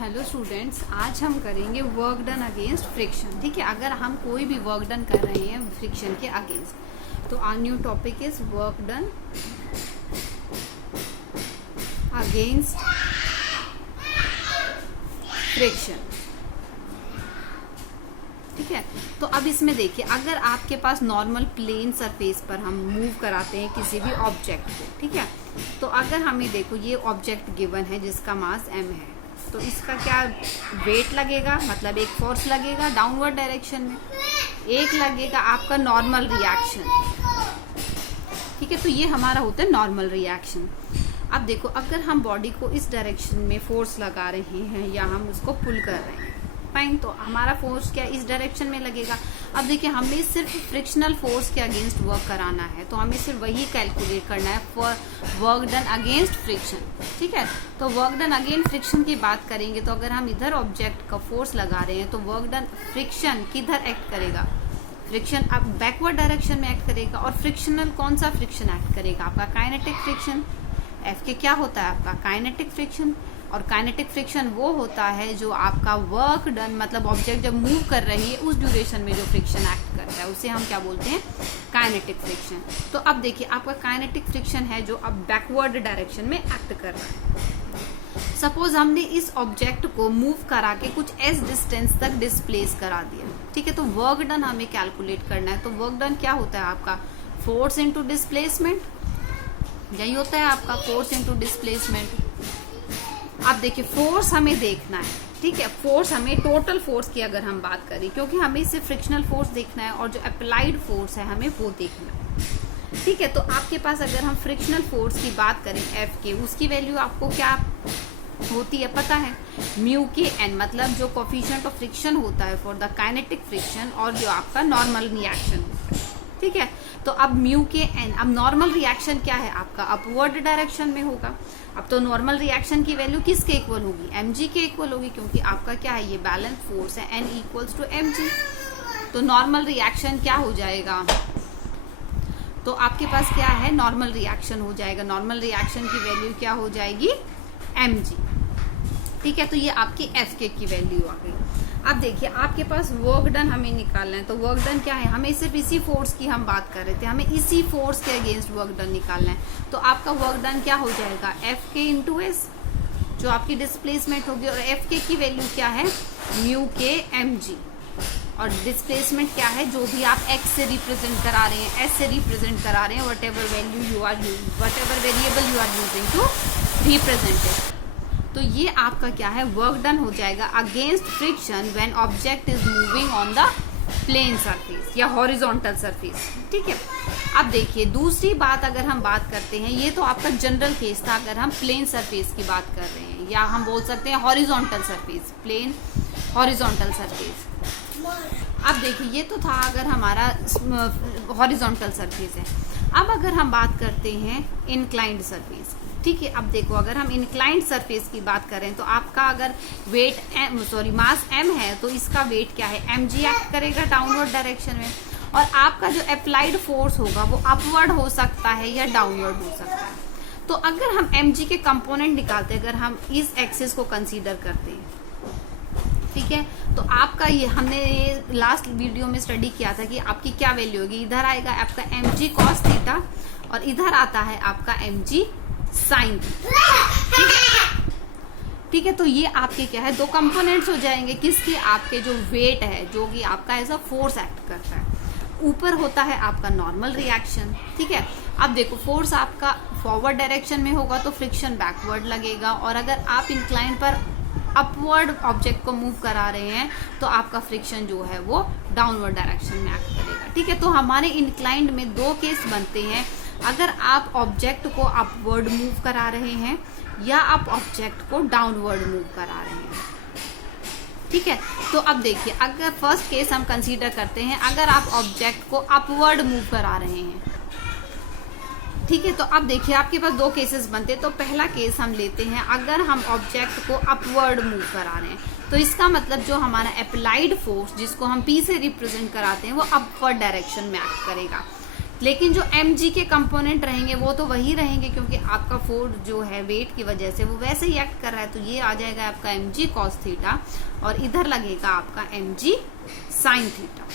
Hello students, आज हम करेंगे वर्क डन अगेंस्ट फ्रिक्शन। ठीक है, अगर हम कोई भी वर्क डन कर रहे हैं फ्रिक्शन के अगेंस्ट, तो our new topic is work done against friction. ठीक है, तो अब इसमें देखिए, अगर आपके पास नॉर्मल प्लेन सरफेस पर हम मूव कराते हैं किसी भी ऑब्जेक्ट को, ठीक है, तो अगर हमें देखो ये ऑब्जेक्ट गिवन है जिसका मास m है, तो इसका क्या वेट लगेगा, मतलब एक फोर्स लगेगा डाउनवर्ड डायरेक्शन में, एक लगेगा आपका नॉर्मल रिएक्शन। ठीक है, तो ये हमारा होता है नॉर्मल रिएक्शन। अब देखो, अगर हम बॉडी को इस डायरेक्शन में फोर्स लगा रहे हैं या हम उसको पुल कर रहे हैं, फाइन, तो हमारा फोर्स क्या इस डायरेक्शन में लगेगा। अब देखिए, हमें सिर्फ फ्रिक्शनल फोर्स के अगेंस्ट वर्क कराना है, तो हमें सिर्फ वही कैलकुलेट करना है for work done against friction. ठीक है, तो वर्क डन अगेंस्ट फ्रिक्शन की बात करेंगे, तो अगर हम इधर ऑब्जेक्ट का फोर्स लगा रहे हैं तो वर्क डन फ्रिक्शन किधर एक्ट करेगा, फ्रिक्शन अब बैकवर्ड डायरेक्शन में एक्ट करेगा। और फ्रिक्शनल कौन सा फ्रिक्शन एक्ट करेगा, आपका काइनेटिक फ्रिक्शन। एफ के क्या होता है, आपका काइनेटिक फ्रिक्शन। और काइनेटिक फ्रिक्शन वो होता है जो आपका वर्क डन, मतलब ऑब्जेक्ट जब मूव कर रही है उस ड्यूरेशन में जो फ्रिक्शन एक्ट कर रहा है उसे हम क्या बोलते हैं, काइनेटिक फ्रिक्शन। तो अब देखिए, आपका काइनेटिक फ्रिक्शन है जो अब बैकवर्ड डायरेक्शन में एक्ट कर रहा है। सपोज हमने इस ऑब्जेक्ट को मूव करा के कुछ एस डिस्टेंस तक डिस्प्लेस करा दिया, ठीक है, तो वर्क डन हमें कैलकुलेट करना है। तो वर्क डन क्या होता है आपका, फोर्स इनटू डिस्प्लेसमेंट, यही होता है आपका फोर्स इनटू डिस्प्लेसमेंट। अब देखिए, फोर्स हमें देखना है, ठीक है, फोर्स हमें टोटल फोर्स की अगर हम बात करें, क्योंकि हमें सिर्फ फ्रिक्शनल फोर्स देखना है और जो अप्लाइड फोर्स है हमें वो देखना है। ठीक है, तो आपके पास अगर हम फ्रिक्शनल फोर्स की बात करें एफ के, उसकी वैल्यू आपको क्या होती है पता है, म्यू के एन, मतलब जो कोफिशिएंट ऑफ फ्रिक्शन होता है फॉर द काइनेटिक फ्रिक्शन और जो आपका नॉर्मल रिएक्शन होता है। ठीक है, तो अब म्यू के एन, अब नॉर्मल रिएक्शन क्या है आपका, अपवर्ड डायरेक्शन में होगा। अब तो नॉर्मल रिएक्शन की वैल्यू किसके इक्वल होगी, mg के इक्वल होगी, क्योंकि आपका क्या है, ये बैलेंस फोर्स है, n इक्वल्स टू mg। तो नॉर्मल रिएक्शन क्या हो जाएगा, तो आपके पास क्या है, नॉर्मल रिएक्शन हो जाएगा। नॉर्मल रिएक्शन की वैल्यू क्या हो जाएगी, mg। ठीक है, तो ये आपकी एफ के की वैल्यू आ गई। अब देखिए, आपके पास वर्क डन हमें निकालना है, तो वर्क डन क्या है, हमें सिर्फ इसी फोर्स की हम बात कर रहे थे, हमें इसी फोर्स के अगेंस्ट वर्क डन निकालना है। तो आपका वर्क डन क्या हो जाएगा, एफ के इंटू एस, जो आपकी डिस्प्लेसमेंट होगी, और एफ के की वैल्यू क्या है, म्यू के एम जी, और डिस्प्लेसमेंट क्या है, जो भी आप एक्स से रिप्रेजेंट करा रहे हैं, एस से रिप्रेजेंट करा रहे हैं, whatever value you are using, whatever variable you are using to represent it. तो ये आपका क्या है, वर्क डन हो जाएगा against friction when object is moving on the plane surface या हॉरिजॉन्टल सरफेस। ठीक है, अब देखिए, दूसरी बात अगर हम बात करते हैं, ये तो आपका जनरल केस था अगर हम प्लेन सरफेस की बात कर रहे हैं, या हम बोल सकते हैं horizontal surface, plane horizontal surface. अब देखिए, ये तो था अगर हमारा हॉरिजॉन्टल सरफेस है। अब अगर हम बात करते हैं इंक्लाइंड सरफेस, ठीक है, अब देखो, अगर हम इंक्लाइंड सरफेस की बात करें, तो आपका अगर वेट मास m है, तो इसका वेट क्या है, mg एक्ट करेगा डाउनवर्ड डायरेक्शन में, और आपका जो अप्लाइड फोर्स होगा वो अपवर्ड हो सकता है या डाउनवर्ड हो सकता है। तो अगर हम mg के कंपोनेंट निकालते हैं, अगर हम इस एक्सिस को कंसीडर करते हैं, ठीक है, तो आपका ये हमने ये लास्ट वीडियो में स्टडी किया था कि आपकी क्या वैल्यू होगी, इधर आएगा आपका mg cos थीटा और इधर आता है आपका mg साइन। ठीक है, तो ये आपके क्या है, दो कंपोनेंट्स हो जाएंगे किसके, आपके जो वेट है, जो कि आपका एज अ फोर्स एक्ट करता है। ऊपर होता है आपका नॉर्मल रिएक्शन। ठीक है, अब देखो, फोर्स आपका फॉरवर्ड डायरेक्शन में होगा तो फ्रिक्शन बैकवर्ड लगेगा, और अगर आप इंक्लाइन पर अपवर्ड ऑब्जेक्ट को मूव करा रहे हैं तो आपका फ्रिक्शन जो है वो डाउनवर्ड डायरेक्शन में एक्ट करेगा। ठीक है, तो हमारे इंक्लाइंड में दो केस बनते हैं, अगर आप ऑब्जेक्ट को अपवर्ड मूव करा रहे हैं या आप ऑब्जेक्ट को डाउनवर्ड मूव करा रहे हैं। ठीक है, तो अब देखिए, अगर फर्स्ट केस हम कंसीडर करते हैं, अगर आप ऑब्जेक्ट को अपवर्ड मूव करा रहे हैं, ठीक है, तो अब देखिए, आपके पास दो केसेस बनते हैं। तो पहला केस हम लेते हैं, अगर हम ऑब्जेक्ट को अपवर्ड मूव करा रहे हैं, तो इसका मतलब जो हमारा अप्लाइड फोर्स जिसको हम पी से रिप्रेजेंट कराते हैं वो अपवर्ड डायरेक्शन में एक्ट करेगा। लेकिन जो mg के कंपोनेंट रहेंगे वो तो वही रहेंगे, क्योंकि आपका फोर्स जो है वेट की वजह से वो वैसे ही एक्ट कर रहा है। तो ये आ जाएगा आपका mg cos थीटा और इधर लगेगा आपका mg sin थीटा।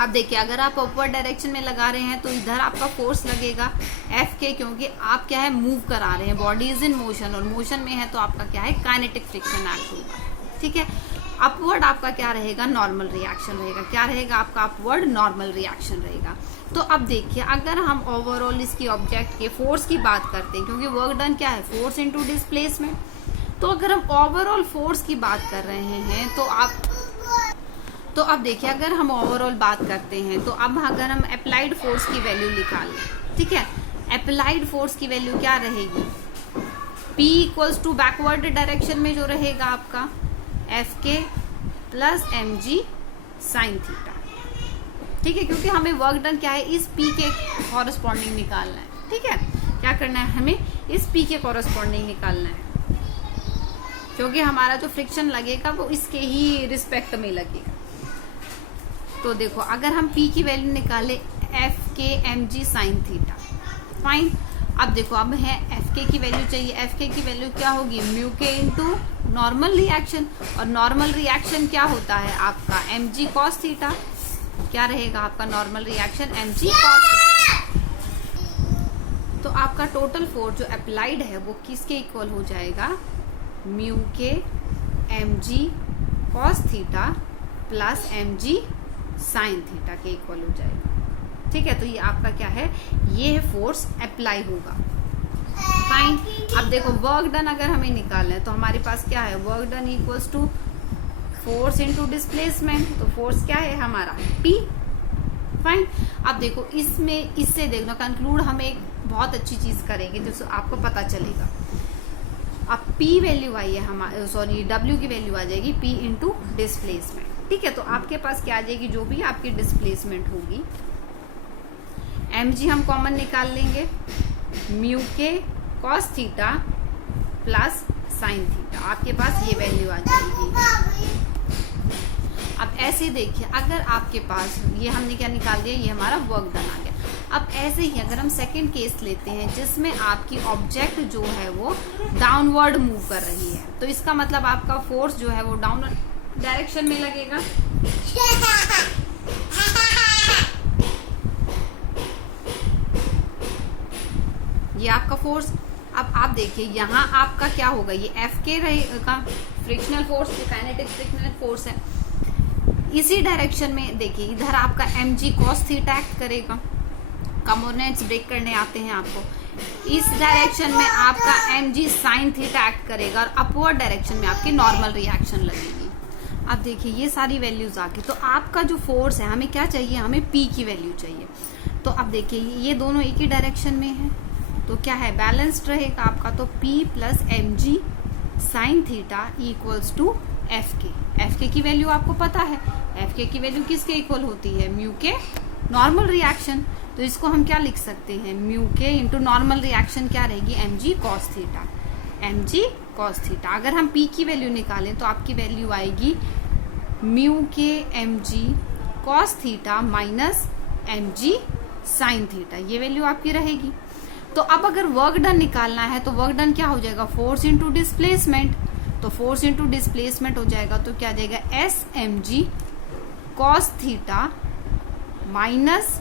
अब देखिए अगर आप अपवर्ड डायरेक्शन में लगा रहे हैं तो इधर आपका फोर्स लगेगा एफ के, क्योंकि आप क्या है मूव करा रहे हैं, बॉडी इज इन मोशन और मोशन में है तो आपका क्या है काइनेटिक फ्रिक्शन एक्ट होगा। ठीक है, अपवर्ड आपका क्या रहेगा नॉर्मल रिएक्शन रहेगा। क्या रहेगा आपका अपवर्ड नॉर्मल रिएक्शन रहेगा। तो अब देखिए अगर हम ओवरऑल इसकी ऑब्जेक्ट के फोर्स की बात करते हैं, क्योंकि वर्क डन क्या है फोर्स इनटू डिस्प्लेसमेंट, तो अगर हम ओवरऑल फोर्स की बात कर रहे हैं तो अब देखिए अगर हम ओवरऑल बात करते हैं तो अब अगर हम अप्लाइड फोर्स की वैल्यू निकालें, ठीक है, अप्लाइड फोर्स की वैल्यू क्या रहेगी, P equals to backward direction में जो रहेगा आपका एफ के प्लस mg sin थीटा। ठीक है, क्योंकि हमें वर्क डन क्या है इस P के कॉरस्पॉन्डिंग निकालना है। ठीक है, क्या करना है हमें इस P के कॉरस्पॉन्डिंग निकालना है, क्योंकि हमारा जो फ्रिक्शन लगेगा वो इसके ही रिस्पेक्ट में लगेगा। तो देखो अगर हम P की वैल्यू निकाले एफ के mg sin थीटा, फाइन। अब देखो अब है एफ के की वैल्यू चाहिए, एफ के की वैल्यू क्या होगी म्यू के इंटू नॉर्मल रिएक्शन, और नॉर्मल रिएक्शन क्या होता है आपका mg cos थीटा। क्या रहेगा आपका normal reaction mg cos theta. तो आपका टोटल फोर्स जो अप्लाइड है वो किसके इक्वल हो जाएगा, म्यू के mg cos theta plus mg sin theta के इक्वल हो जाएगा। ठीक है, तो ये आपका क्या है ये फोर्स अप्लाई होगा। फाइन। अब देखो वर्क डन अगर हमें निकालना है तो हमारे पास क्या है work done equals to force into displacement, तो फोर्स क्या है हमारा P। फाइन। अब देखो इसमें इससे देखना कंक्लूड हम एक बहुत अच्छी चीज करेंगे जिससे आपको पता चलेगा। अब P वैल्यू आई है हमारे W की वैल्यू आ जाएगी P इंटू डिस्प्लेसमेंट। ठीक है, तो आपके पास क्या आ जाएगी जो भी आपकी डिस्प्लेसमेंट होगी mg हम कॉमन निकाल लेंगे म्यू के cos theta plus sin theta, आपके पास ये वैल्यू आ जाएगी। अब ऐसे देखिए अगर आपके पास ये हमने क्या निकाल दिया, ये हमारा वर्क डन आ गया। अब ऐसे ही अगर हम सेकंड केस लेते हैं जिसमें आपकी ऑब्जेक्ट जो है वो डाउनवर्ड मूव कर रही है, तो इसका मतलब आपका फोर्स जो है वो डाउनवर्ड डायरेक्शन में लगेगा। ये आपका फोर्स। अब आप देखिए यहाँ आपका क्या होगा, ये एफ के रहेगा फ्रिक्शनल फोर्स, जो काइनेटिक फ्रिक्शनल फोर्स है। इसी डायरेक्शन में देखिए इधर आपका mg cos थीटा एक्ट करेगा, कंपोनेंट्स ब्रेक करने आते हैं आपको। इस डायरेक्शन में आपका mg sin थीटा एक्ट करेगा और अपवर्ड डायरेक्शन में आपकी नॉर्मल रिएक्शन लगेगी। अब देखिए ये सारी वैल्यूज आ गई, तो आपका जो फोर्स है हमें क्या चाहिए, हमें P की वैल्यू चाहिए। तो अब देखिए ये दोनों एक ही डायरेक्शन में है तो क्या है बैलेंस्ड रहेगा आपका, तो P plus mg sin theta equals to F के की वैल्यू आपको पता है, एफ के की वैल्यू किसके इक्वल होती है म्यू के नॉर्मल रिएक्शन। तो इसको हम क्या लिख सकते हैं म्यू के इंटू नॉर्मल रिएक्शन क्या रहेगी mg cos theta, mg cos theta. अगर हम P की वैल्यू निकालें तो आपकी वैल्यू आएगी म्यू के mg cos theta minus mg sin theta, ये वैल्यू आपकी रहेगी। तो अब अगर वर्क डन निकालना है तो वर्क डन क्या हो जाएगा फोर्स इनटू डिस्प्लेसमेंट, तो फोर्स इनटू डिस्प्लेसमेंट हो जाएगा तो क्या आ जाएगा S mg cos theta minus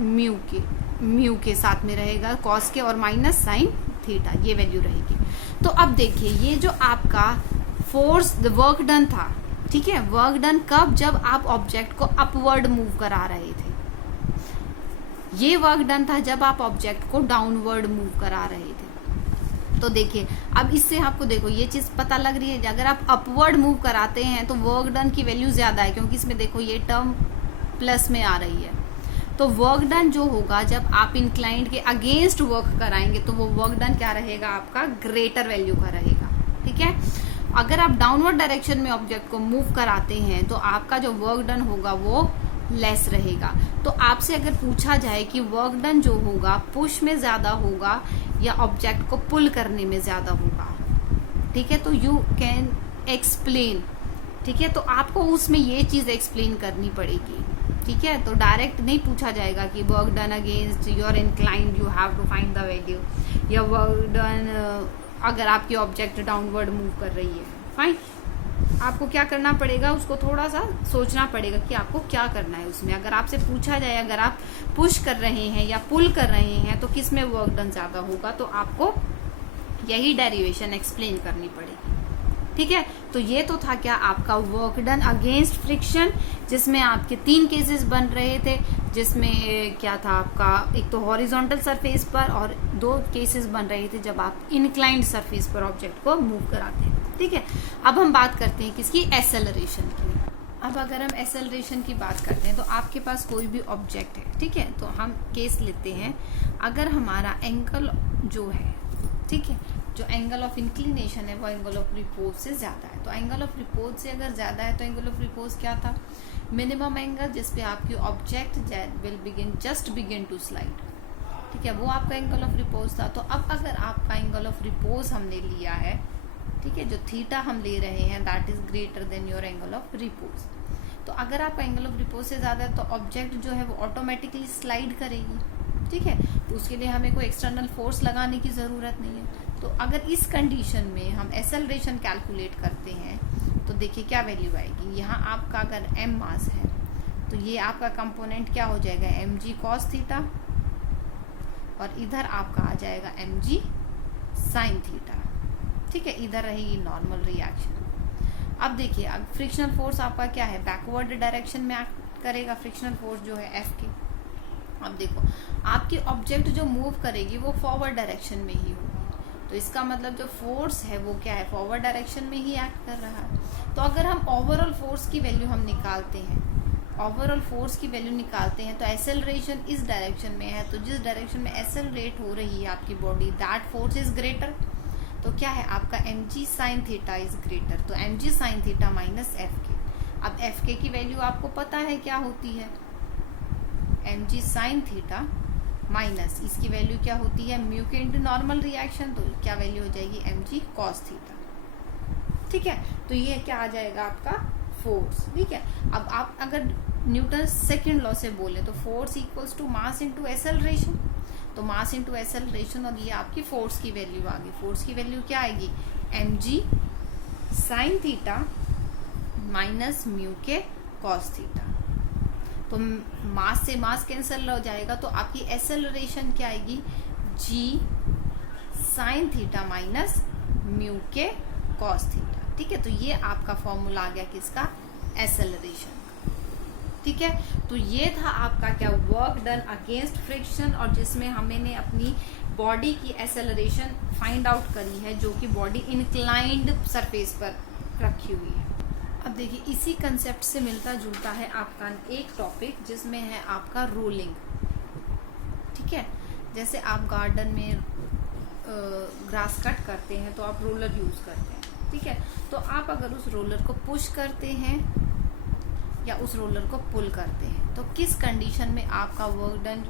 mu के साथ में रहेगा cos के और माइनस sin थीटा, ये वैल्यू रहेगी। तो अब देखिए ये जो आपका फोर्स वर्क डन था, ठीक है, वर्क डन कब, जब आप ऑब्जेक्ट को अपवर्ड मूव करा रहे थे। ये वर्क डन था जब आप ऑब्जेक्ट को डाउनवर्ड मूव करा रहे थे। तो देखिए अब इससे आपको देखो ये चीज पता लग रही है, अगर आप अपवर्ड मूव कराते हैं तो वर्क डन की वैल्यू ज्यादा है, क्योंकि इसमें देखो ये टर्म प्लस में आ रही है। तो वर्क डन जो होगा जब आप इंक्लाइंड के अगेंस्ट वर्क कराएंगे तो वो वर्क डन क्या रहेगा आपका ग्रेटर वैल्यू का रहेगा। ठीक है, अगर आप डाउनवर्ड डायरेक्शन में ऑब्जेक्ट को मूव कराते हैं तो आपका जो वर्क डन होगा वो लेस रहेगा। तो आपसे अगर पूछा जाए कि वर्क डन जो होगा पुश में ज्यादा होगा या ऑब्जेक्ट को पुल करने में ज्यादा होगा, ठीक है, तो यू कैन एक्सप्लेन ठीक है, तो आपको उसमें ये चीज एक्सप्लेन करनी पड़ेगी। ठीक है, तो डायरेक्ट नहीं पूछा जाएगा कि work done against your inclined you have to find the value, या वर्क डन अगर आपकी ऑब्जेक्ट डाउनवर्ड मूव कर रही है, फाइन। आपको क्या करना पड़ेगा, उसको थोड़ा सा सोचना पड़ेगा कि आपको क्या करना है उसमें। अगर आपसे पूछा जाए अगर आप पुश कर रहे हैं या पुल कर रहे हैं तो किस में वर्क डन ज्यादा होगा, तो आपको यही डेरिवेशन एक्सप्लेन करनी पड़ेगी। ठीक है, तो ये तो था क्या आपका वर्क डन अगेंस्ट फ्रिक्शन, जिसमें आपके 3 केसेस बन रहे थे, जिसमें क्या था आपका, एक तो हॉरिजॉन्टल सरफेस पर और 2 केसेस बन रहे थे जब आप इंक्लाइंड सरफेस पर ऑब्जेक्ट को मूव कराते हैं। ठीक है, अब हम बात करते हैं किसकी, एक्सेलरेशन की। अब अगर हम एक्सेलरेशन की बात करते हैं तो आपके पास कोई भी ऑब्जेक्ट है, ठीक है, तो हम केस लेते हैं अगर हमारा एंगल जो है, ठीक है, जो एंगल ऑफ इंक्लिनेशन है वो एंगल ऑफ रिपोज से ज्यादा है। तो एंगल ऑफ रिपोज से अगर ज्यादा है तो एंगल ऑफ रिपोज क्या था, मिनिमम एंगल जिसपे आपकी object will just begin to slide. ठीक है, वो आपका एंगल ऑफ रिपोज था। तो अब अगर आपका एंगल ऑफ रिपोज हमने लिया है, ठीक है, जो थीटा हम ले रहे हैं that is greater than your angle of repose, तो अगर आपका एंगल ऑफ रिपोज से ज्यादा है तो ऑब्जेक्ट जो है वो ऑटोमेटिकली स्लाइड करेगी। ठीक है, तो उसके लिए हमें कोई एक्सटर्नल फोर्स लगाने की जरूरत नहीं है। तो अगर इस कंडीशन में हम एक्सेलरेशन कैलकुलेट करते हैं तो देखिए क्या वैल्यू आएगी। यहाँ आपका अगर m मास है तो ये आपका कंपोनेंट क्या हो जाएगा, mg cos थीटा, और इधर आपका आ जाएगा mg sin थीटा। ठीक है, इधर रहेगी नॉर्मल रिएक्शन। अब देखिए, अब फ्रिक्शनल फोर्स आपका क्या है, बैकवर्ड डायरेक्शन में एक्ट करेगा फ्रिक्शनल फोर्स जो है F के। अब देखो, आपकी ऑब्जेक्ट जो मूव करेगी वो फॉरवर्ड डायरेक्शन में ही होगी, तो इसका मतलब जो फोर्स है वो क्या है, फॉरवर्ड डायरेक्शन में ही एक्ट कर रहा है। तो अगर हम ओवरऑल फोर्स की वैल्यू हम निकालते हैं, ओवरऑल फोर्स की वैल्यू निकालते हैं तो एक्सेलरेशन इस डायरेक्शन में है, तो जिस डायरेक्शन में एक्सेलरेट हो रही है आपकी body that force is greater. तो क्या है आपका mg sin theta is greater, तो mg sin theta minus fk। अब fk की वैल्यू आपको पता है क्या होती है, mg sin थीटा माइनस इसकी वैल्यू क्या होती है, म्यू के इंटू नॉर्मल रिएक्शन, तो क्या वैल्यू हो जाएगी mg cos थीटा। ठीक है, तो ये क्या आ जाएगा आपका फोर्स। ठीक है, अब आप अगर न्यूटन सेकंड लॉ से बोले तो force equals to mass into acceleration, तो मास इंटू एक्सेलरेशन, और ये आपकी फोर्स की वैल्यू आ गई। फोर्स की वैल्यू क्या आएगी, mg sin theta minus mu के cos थीटा। तो मास से मास कैंसिल हो जाएगा, तो आपकी एक्सेलरेशन क्या आएगी, g sin theta minus mu के cos थीटा। ठीक है, तो ये आपका फॉर्मूला आ गया किसका, एक्सेलरेशन। ठीक है, तो ये था आपका क्या, वर्क डन अगेंस्ट फ्रिक्शन, और जिसमें हमने अपनी बॉडी की एक्सेलरेशन फाइंड आउट करी है जो कि बॉडी इंक्लाइंड सरफेस पर रखी हुई है। अब देखिए, इसी कंसेप्ट से मिलता जुलता है आपका एक टॉपिक जिसमें है आपका रोलिंग। ठीक है, जैसे आप गार्डन में ग्रास कट करते हैं तो आप रोलर यूज करते हैं। ठीक है, तो आप अगर उस रोलर को पुश करते हैं या उस रोलर को पुल करते हैं तो किस कंडीशन में आपका वर्क डन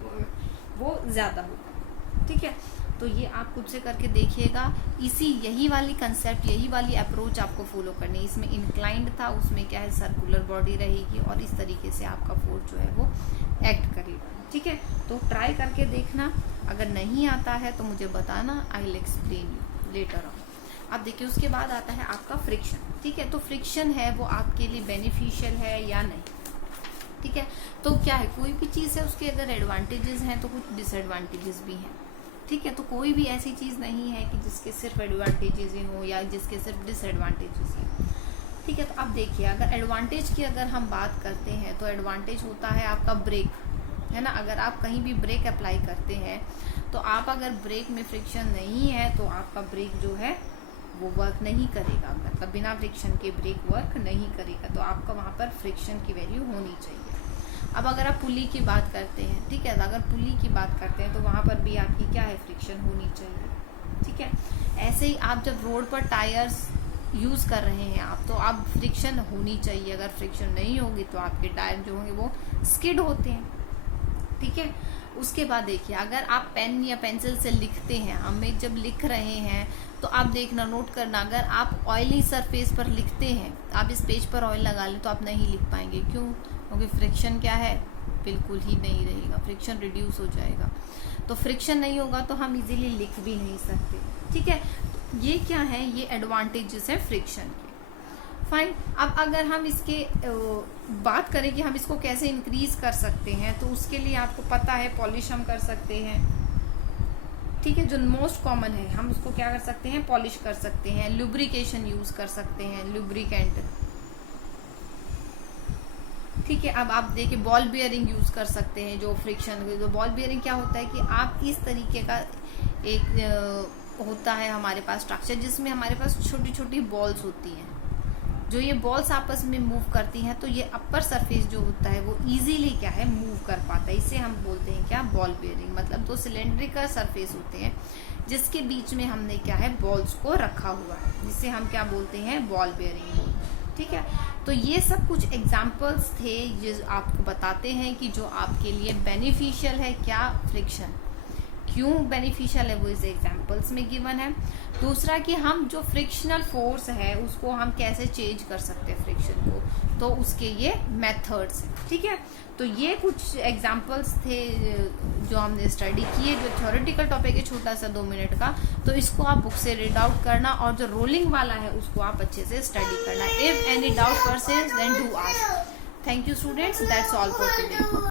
वो ज्यादा होगा। ठीक है, तो ये आप खुद से करके देखिएगा। यही वाली कंसेप्ट, यही वाली अप्रोच आपको फॉलो करनी है। इसमें इंक्लाइंड था, उसमें क्या है सर्कुलर बॉडी रहेगी और इस तरीके से आपका फोर्स जो है वो एक्ट करेगा। ठीक है, तो ट्राई करके देखना, अगर नहीं आता है तो मुझे बताना, I will explain you later on. अब देखिए, उसके बाद आता है आपका फ्रिक्शन। ठीक है, तो फ्रिक्शन है वो आपके लिए बेनिफिशियल है या नहीं। ठीक है, तो क्या है, कोई भी चीज है उसके अगर एडवांटेजेस हैं तो कुछ डिसएडवांटेजेस भी हैं। ठीक है, तो कोई भी ऐसी चीज नहीं है कि जिसके सिर्फ एडवांटेजेस ही हो या जिसके सिर्फ डिसएडवांटेजेस ही। ठीक है, तो अब देखिए, अगर एडवांटेज की अगर हम बात करते हैं तो एडवांटेज होता है आपका ब्रेक, है ना। अगर आप कहीं भी ब्रेक अप्लाई करते हैं तो आप अगर ब्रेक में फ्रिक्शन नहीं है तो आपका ब्रेक जो है वो वर्क नहीं करेगा, मतलब बिना फ्रिक्शन के ब्रेक वर्क नहीं करेगा, तो आपका वहाँ पर फ्रिक्शन की वैल्यू होनी चाहिए। अब अगर आप पुली की बात करते हैं, ठीक है, तो अगर पुली की बात करते हैं तो वहाँ पर भी आपकी क्या है, फ्रिक्शन होनी चाहिए। ठीक है, ऐसे ही आप जब रोड पर टायर्स यूज कर रहे हैं आप, तो आप फ्रिक्शन होनी चाहिए। अगर फ्रिक्शन नहीं होगी तो आपके टायर जो होंगे वो स्किड होते हैं। ठीक है, उसके बाद देखिए, अगर आप पेन या पेंसिल से लिखते हैं, हमें जब लिख रहे हैं तो आप देखना, नोट करना, अगर आप ऑयली सरफेस पर लिखते हैं, आप इस पेज पर ऑयल लगा लें तो आप नहीं लिख पाएंगे। क्यों? क्योंकि फ्रिक्शन क्या है, बिल्कुल ही नहीं रहेगा, फ्रिक्शन रिड्यूस हो जाएगा। तो फ्रिक्शन नहीं होगा तो हम इजीली लिख भी नहीं सकते। ठीक है, ये क्या है, ये एडवांटेजेस है फ्रिक्शन के। फाइन। अब अगर हम इसके बात करें कि हम इसको कैसे इंक्रीज कर सकते हैं, तो उसके लिए आपको पता है पॉलिश हम कर सकते हैं। ठीक है, जो मोस्ट कॉमन है, हम उसको क्या कर सकते हैं, पॉलिश कर सकते हैं, लुब्रिकेशन यूज कर सकते हैं, लुब्रिकेंट। ठीक है, अब आप देखिए बॉल बियरिंग यूज कर सकते हैं, जो फ्रिक्शन, जो बॉल बियरिंग क्या होता है कि आप इस तरीके का एक होता है हमारे पास स्ट्रक्चर, जिसमें हमारे पास छोटी छोटी बॉल्स होती हैं। जो ये बॉल्स आपस में मूव करती हैं, तो ये अपर सरफेस जो होता है वो इजीली क्या है, मूव कर पाता है। इसे हम बोलते हैं क्या, बॉल बियरिंग। मतलब दो सिलेंड्रिकल सरफेस होते हैं जिसके बीच में हमने क्या है, बॉल्स को रखा हुआ है, जिसे हम क्या बोलते हैं, बॉल बियरिंग बोलते हैं। ठीक है, तो ये सब कुछ एग्जाम्पल्स थे जो आपको बताते हैं कि जो आपके लिए बेनिफिशियल है, क्या, फ्रिक्शन। क्यों बेनिफिशियल है वो इस एग्जाम्पल्स में गिवन है। दूसरा कि हम जो फ्रिक्शनल फोर्स है उसको हम कैसे चेंज कर सकते हैं फ्रिक्शन को, तो उसके ये मेथड्स हैं। ठीक है, तो ये कुछ एग्जाम्पल्स थे जो हमने स्टडी किए, जो थ्योरेटिकल टॉपिक है छोटा सा 2 मिनट का, तो इसको आप बुक से रीड आउट करना, और जो रोलिंग वाला है उसको आप अच्छे से स्टडी करना। If any doubt persist then do ask. Thank you students, that's all for today.